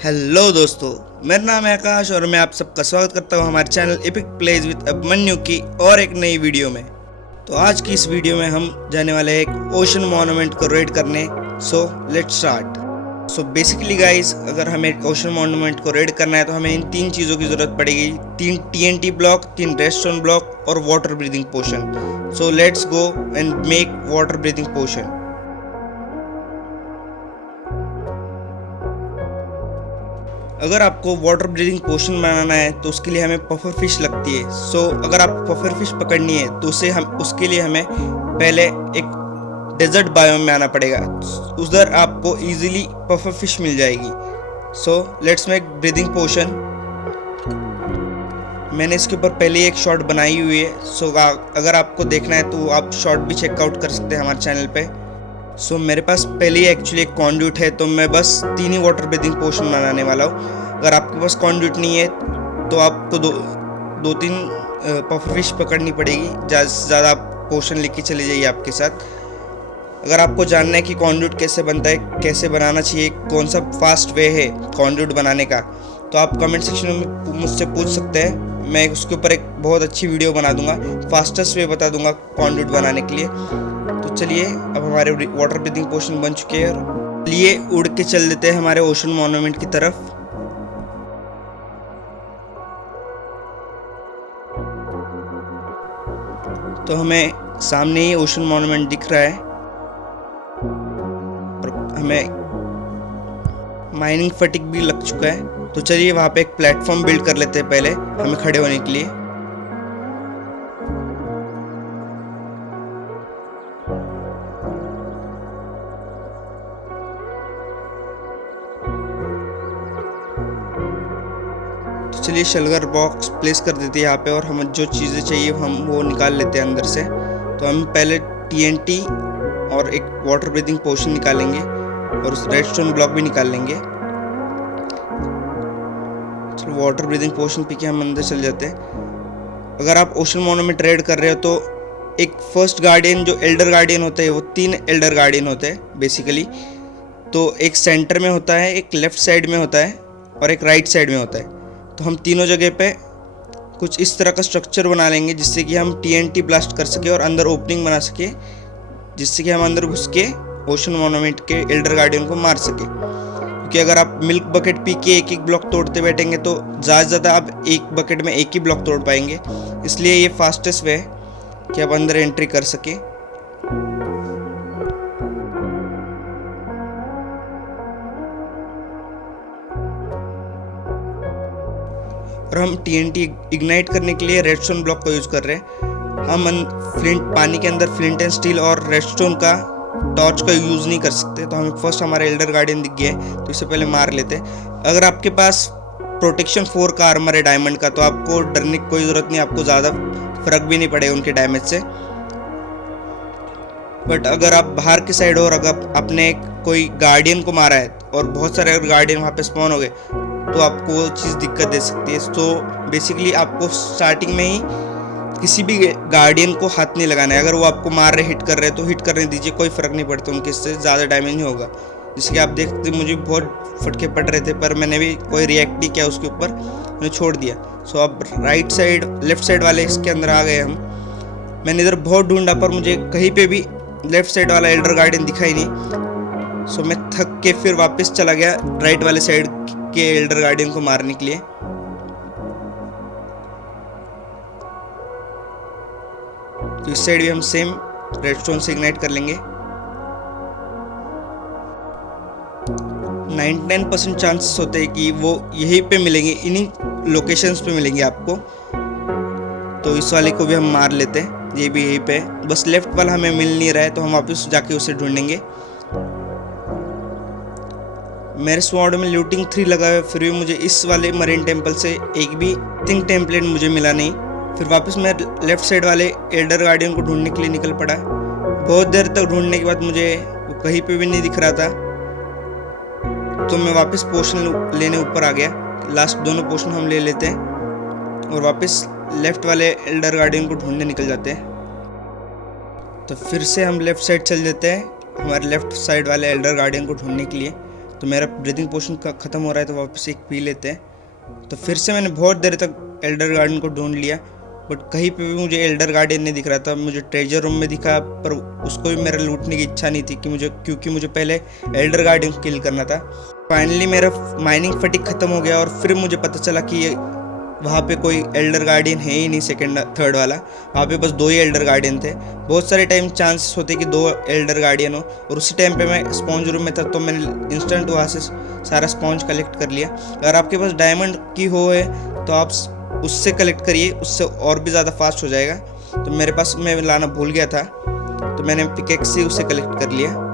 Hello दोस्तों, मेरा नाम है आकाश और मैं आप सबका स्वागत करता हूं हमारे channel Epic Plays with Abhimanyu की और एक नई वीडियो में। तो आज की इस वीडियो में हम जाने वाले हैं एक ओशन मॉन्यूमेंट को रेड करने। So let's start. So basically guys, अगर हमें ओशन मॉन्यूमेंट को रेड करना है तो हमें इन तीन चीज़ों की ज़रूरत पड़ेगी। 3 TNT ब्लॉक, 3 रेडस्टोन ब्लॉक और water breathing potion. So let's go and make water breathing potion. अगर आपको वाटर ब्रीदिंग पोशन बनाना है तो उसके लिए हमें पफर फिश लगती है। सो अगर आप पफर फिश पकड़नी है तो उसके लिए हमें पहले एक डेजर्ट बायोम में आना पड़ेगा। उधर आपको इजीली पफर फिश मिल जाएगी। सो लेट्स मेक ब्रीदिंग पोशन। मैंने इसके ऊपर पहले एक शॉट बनाई हुई है। सो अगर आपको देखना है तो आप शॉट भी चेकआउट कर सकते हैं हमारे चैनल पे। सो मेरे पास पहले ही एक्चुअली एक कॉन्ड्यूट है, तो मैं बस 3 ही वाटर ब्रीदिंग पोशन बनाने वाला हूँ। अगर आपके पास कॉन्ड्यूट नहीं है तो आपको दो तीन पफर फिश पकड़नी पड़ेगी। ज़्यादा आप पोशन लेके चले जाइए आपके साथ। अगर आपको जानना है कि कॉन्ड्यूट कैसे बनता है, कैसे बनाना चाहिए, कौन सा फास्ट वे है कॉन्ड्यूट बनाने का, तो आप कमेंट सेक्शन में मुझसे पूछ सकते हैं। मैं उसके ऊपर एक बहुत अच्छी वीडियो बना दूंगा, फास्टेस्ट वे बता दूंगा कॉन्ड्यूट बनाने के लिए। तो चलिए, अब हमारे वाटर ब्रीदिंग पोशन बन चुके हैं। चलिए उड़ के चल देते हैं हमारे ओशन मॉन्यूमेंट की तरफ। तो हमें सामने ही ओशन मॉन्यूमेंट दिख रहा है और हमें माइनिंग फटिक भी लग चुका है। तो चलिए वहाँ पे एक प्लेटफॉर्म बिल्ड कर लेते हैं पहले हमें खड़े होने के लिए। तो चलिए शलगर बॉक्स प्लेस कर देते हैं यहाँ पे और हम जो चीज़ें चाहिए हम वो निकाल लेते हैं अंदर से। तो हम पहले TNT और एक वाटर ब्रीदिंग पोशन निकालेंगे और उस रेडस्टोन ब्लॉक भी निकाल लेंगे। चलो वाटर ब्रीदिंग पोशन पी के हम अंदर चल जाते हैं। अगर आप ओशन मॉन्यूमेंट रेड कर रहे हो तो एक फर्स्ट गार्डियन जो एल्डर गार्डियन होते हैं, वो 3 एल्डर गार्डियन होते हैं बेसिकली। तो एक सेंटर में होता है, एक लेफ्ट साइड में होता है और एक राइट साइड में होता है। तो हम तीनों जगह पे कुछ इस तरह का स्ट्रक्चर बना लेंगे जिससे कि हम TNT ब्लास्ट कर सके और अंदर ओपनिंग बना सके, जिससे कि हम अंदर घुस के ओशन मॉन्यूमेंट के एल्डर गार्डियन को मार सके। क्योंकि अगर आप मिल्क बकेट पी के एक एक ब्लॉक तोड़ते बैठेंगे तो ज़्यादा से ज़्यादा आप एक बकेट में एक ही ब्लॉक तोड़ पाएंगे। इसलिए ये फास्टेस्ट वे है कि आप अंदर एंट्री कर सके। और हम TNT इग्नाइट करने के लिए रेडस्टोन ब्लॉक का यूज़ कर रहे हैं। हम पानी के अंदर फ्लिंट एंड स्टील और रेडस्टोन का टॉर्च का यूज़ नहीं कर सकते। तो हमें फर्स्ट हमारे एल्डर गार्डियन दिख गया है तो इसे पहले मार लेते हैं। अगर आपके पास प्रोटेक्शन 4 का आर्मर है डायमंड का, तो आपको डरने की कोई ज़रूरत नहीं, आपको ज़्यादा फर्क भी नहीं पड़ेगा उनके डैमेज से। बट अगर आप बाहर की साइड हो और अगर आपने कोई गार्डियन को मारा है और बहुत सारे गार्डियन वहाँ पे स्पॉन हो गए तो आपको वो चीज़ दिक्कत दे सकती है। तो बेसिकली आपको स्टार्टिंग में ही किसी भी गार्डियन को हाथ नहीं लगाना है। अगर वो आपको मार रहे, हिट कर रहे तो हिट करने दीजिए, कोई फ़र्क नहीं पड़ता, उनके इससे ज़्यादा डैमेज नहीं होगा। जैसे कि आप देखते मुझे बहुत फटके पड़ रहे थे पर मैंने भी कोई रिएक्ट नहीं किया उसके ऊपर, मैंने छोड़ दिया। सो अब राइट साइड लेफ्ट साइड वाले इसके अंदर आ गए हम। मैंने इधर बहुत ढूंढा पर मुझे कहीं पर भी लेफ्ट साइड वाला एल्डर गार्डियन दिखा ही नहीं। सो मैं थक के फिर वापस चला गया राइट वाले साइड के एल्डर गार्डियन को मारने के लिए। तो इस साइड भी हम सेम रेडस्टोन से इग्नाइट कर लेंगे। 99% चांसेस होते हैं कि वो यहीं पे मिलेंगे, इन्हीं लोकेशंस पे मिलेंगे आपको। तो इस वाले को भी हम मार लेते हैं, ये भी यहीं पे। बस लेफ्ट वाला हमें मिल नहीं रहा है तो हम वापस जाके उसे ढूंढेंगे। मेरे स्वॉर्ड में लूटिंग 3 लगा है, फिर भी मुझे इस वाले मरीन टेम्पल से एक भी थिंक टेम्पलेट मुझे मिला नहीं। फिर वापस मैं लेफ्ट साइड वाले एल्डर गार्डियन को ढूंढने के लिए निकल पड़ा। बहुत देर तक ढूंढने के बाद मुझे वो कहीं पे भी नहीं दिख रहा था, तो मैं वापस पोशन लेने ऊपर आ गया। लास्ट दोनों पोशन हम ले लेते हैं और वापस लेफ्ट वाले एल्डर गार्डियन को ढूंढने निकल जाते हैं। तो फिर से हम लेफ्ट साइड चल देते हैं हमारे लेफ्ट साइड वाले एल्डर गार्डियन को ढूंढने के लिए। तो मेरा ब्रीदिंग पोशन ख़त्म हो रहा है, तो वापस एक पी लेते हैं। तो फिर से मैंने बहुत देर तक एल्डर गार्डन को ढूंढ लिया, बट कहीं पे भी मुझे एल्डर गार्डन नहीं दिख रहा था। मुझे ट्रेजर रूम में दिखा, पर उसको भी मेरा लूटने की इच्छा नहीं थी क्योंकि मुझे पहले एल्डर गार्डन किल करना था। फाइनली मेरा माइनिंग फटीग ख़त्म हो गया, और फिर मुझे पता चला कि वहाँ पे कोई एल्डर गार्डियन है ही नहीं, सेकंड थर्ड वाला। वहाँ पे बस 2 ही एल्डर गार्डियन थे। बहुत सारे टाइम चांसेस होते कि 2 एल्डर गार्डियन हो, और उसी टाइम पे मैं स्पॉन्ज रूम में था, तो मैंने इंस्टेंट वहाँ से सारा स्पॉन्ज कलेक्ट कर लिया। अगर आपके पास डायमंड की हो है तो आप उससे कलेक्ट करिए, उससे और भी ज़्यादा फास्ट हो जाएगा। तो मेरे पास मैं लाना भूल गया था, तो मैंने पिकेक्स से उसे कलेक्ट कर लिया।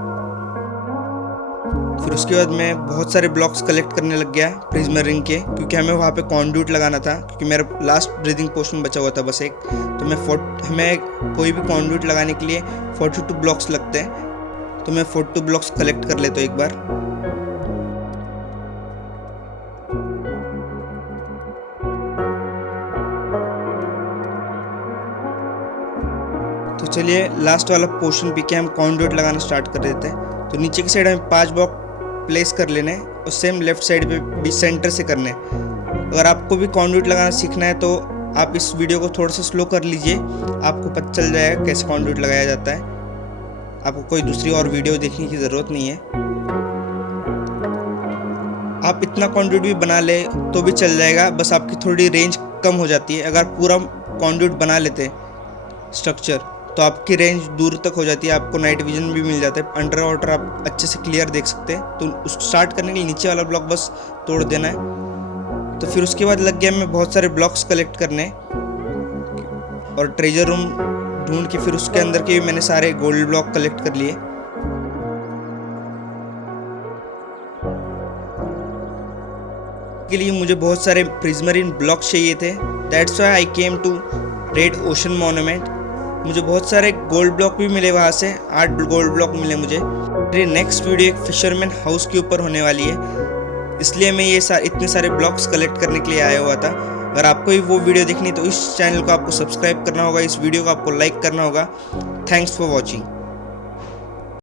फिर उसके बाद मैं बहुत सारे ब्लॉक्स कलेक्ट करने लग गया प्रिज्म रिंग के, क्योंकि हमें वहाँ पे कॉन्ड्यूट लगाना था, क्योंकि मेरा लास्ट ब्रीदिंग पोर्शन बचा हुआ था बस एक। तो हमें कोई भी कॉन्ड्यूट लगाने के लिए 42 ब्लॉक्स लगते हैं, तो मैं 42 ब्लॉक्स कलेक्ट कर लेता हूँ एक बार। तो चलिए लास्ट वाला पोर्शन पी के हम कॉन्ड्यूट लगाना स्टार्ट कर देते हैं। तो नीचे की साइड हमें 5 ब्लॉक प्लेस कर लेने, और सेम लेफ्ट साइड पे भी सेंटर से करने। अगर आपको भी कॉन्ड्यूट लगाना सीखना है तो आप इस वीडियो को थोड़ा सा स्लो कर लीजिए, आपको पता चल जाएगा कैसे कॉन्ड्यूट लगाया जाता है। आपको कोई दूसरी और वीडियो देखने की ज़रूरत नहीं है। आप इतना कॉन्ड्यूट भी बना ले तो भी चल जाएगा, बस आपकी थोड़ी रेंज कम हो जाती है। अगर पूरा कॉन्ड्यूट बना लेते स्ट्रक्चर तो आपकी रेंज दूर तक हो जाती है, आपको नाइट विजन भी मिल जाता है, अंडर वाटर आप अच्छे से क्लियर देख सकते हैं। तो उसको स्टार्ट करने के लिए नीचे वाला ब्लॉक बस तोड़ देना है। तो फिर उसके बाद लग गया मैं बहुत सारे ब्लॉक्स कलेक्ट करने, और ट्रेजर रूम ढूंढ के फिर उसके अंदर के भी मैंने सारे गोल्ड ब्लॉक कलेक्ट कर लिए। के लिए मुझे बहुत सारे प्रिज्मरीन ब्लॉक्स चाहिए थे, that's why I came to red ocean monument. मुझे बहुत सारे गोल्ड ब्लॉक भी मिले, वहाँ से 8 गोल्ड ब्लॉक मिले मुझे। मेरी नेक्स्ट वीडियो एक फिशरमैन हाउस के ऊपर होने वाली है, इसलिए मैं ये इतने सारे ब्लॉक्स कलेक्ट करने के लिए आया हुआ था। अगर आपको भी वो वीडियो देखनी तो इस चैनल को आपको सब्सक्राइब करना होगा, इस वीडियो को आपको लाइक करना होगा। Thanks for watching.